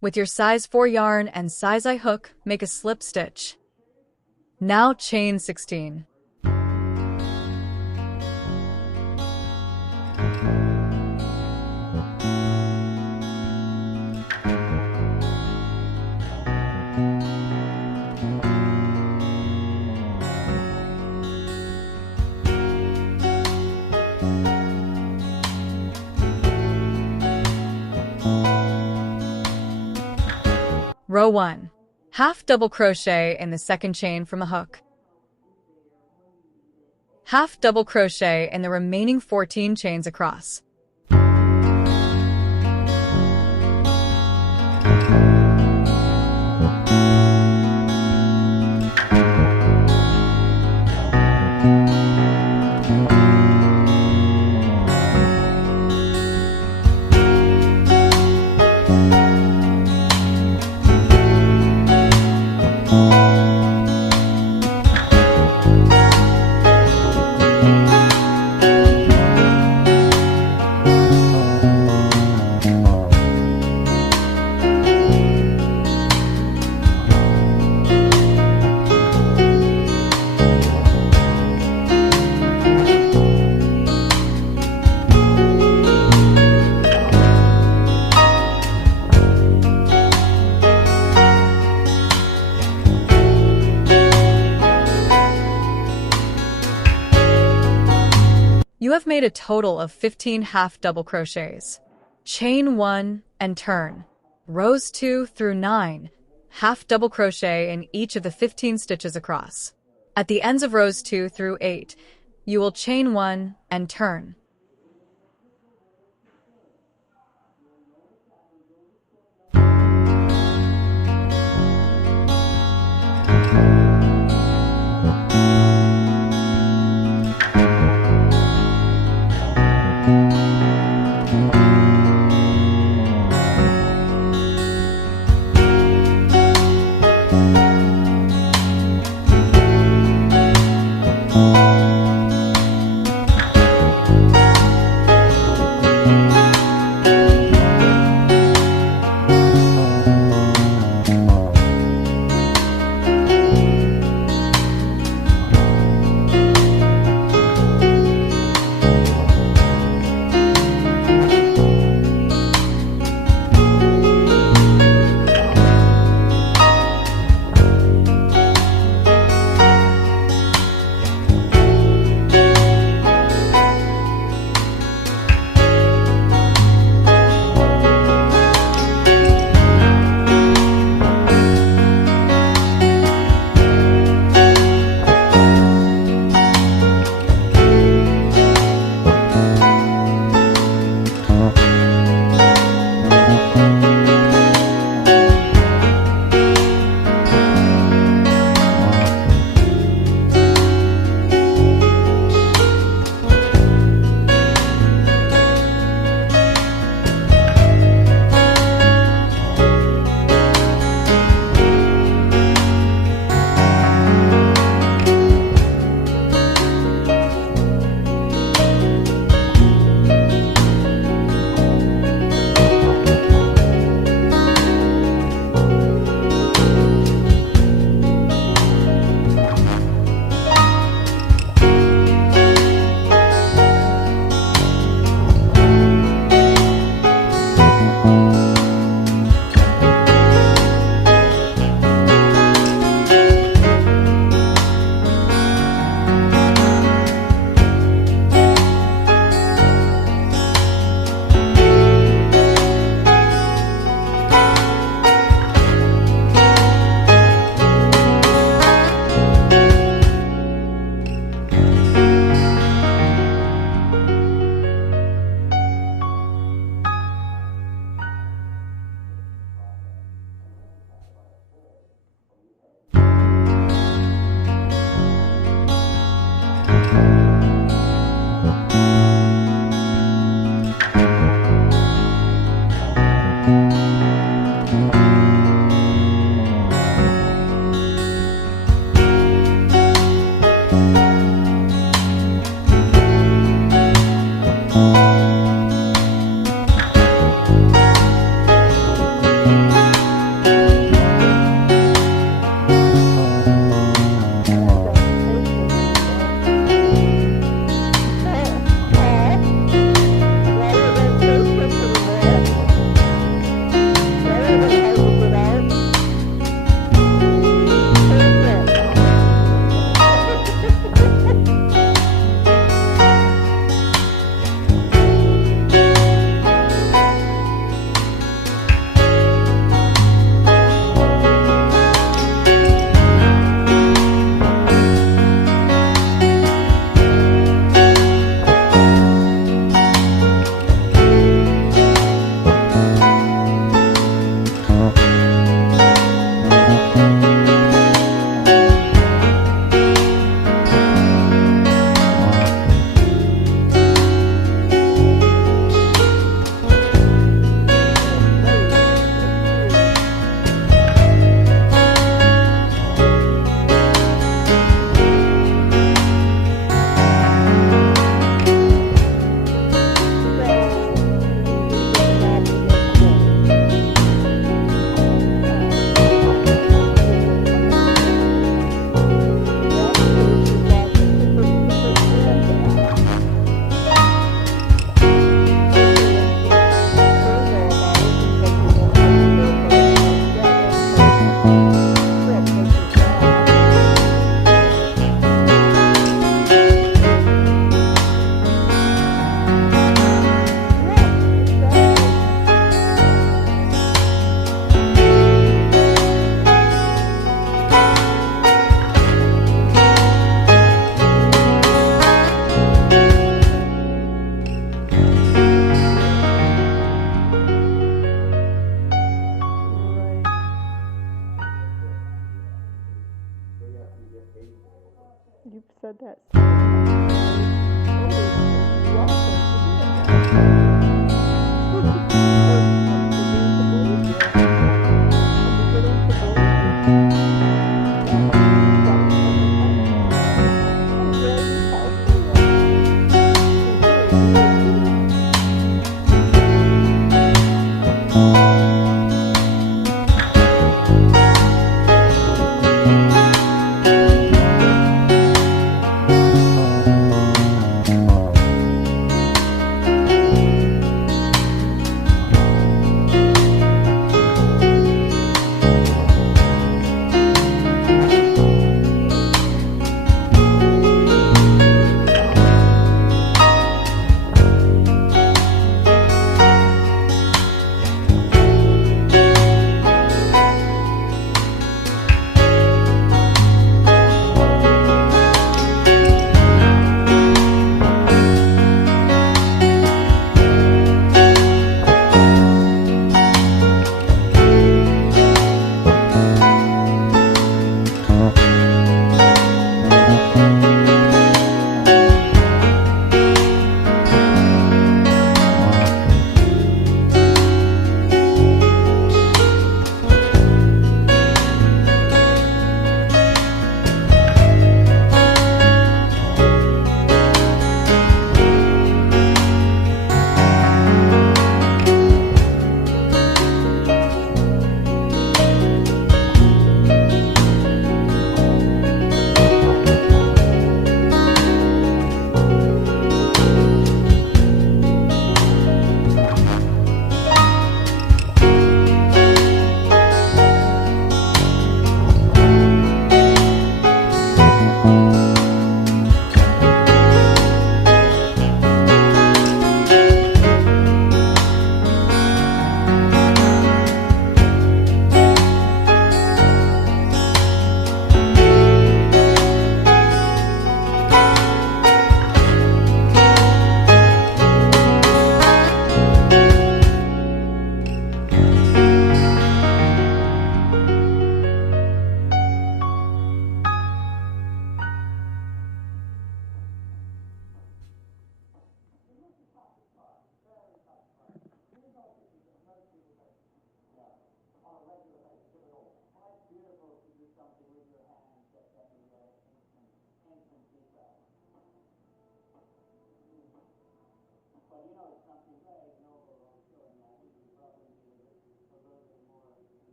With your size 4 yarn and size I hook, make a slip stitch. Now chain 16. Row 1. Half double crochet in the second chain from a hook. Half double crochet in the remaining 14 chains across. You have made a total of 15 half double crochets. Chain 1 and turn. Rows 2 through 9, half double crochet in each of the 15 stitches across. At the ends of rows 2 through 8, you will chain 1 and turn.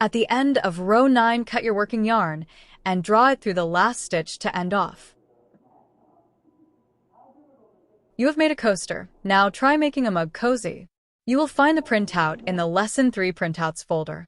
At the end of row 9, cut your working yarn and draw it through the last stitch to end off. You have made a coaster. Now try making a mug cozy. You will find the printout in the Lesson 3 printouts folder.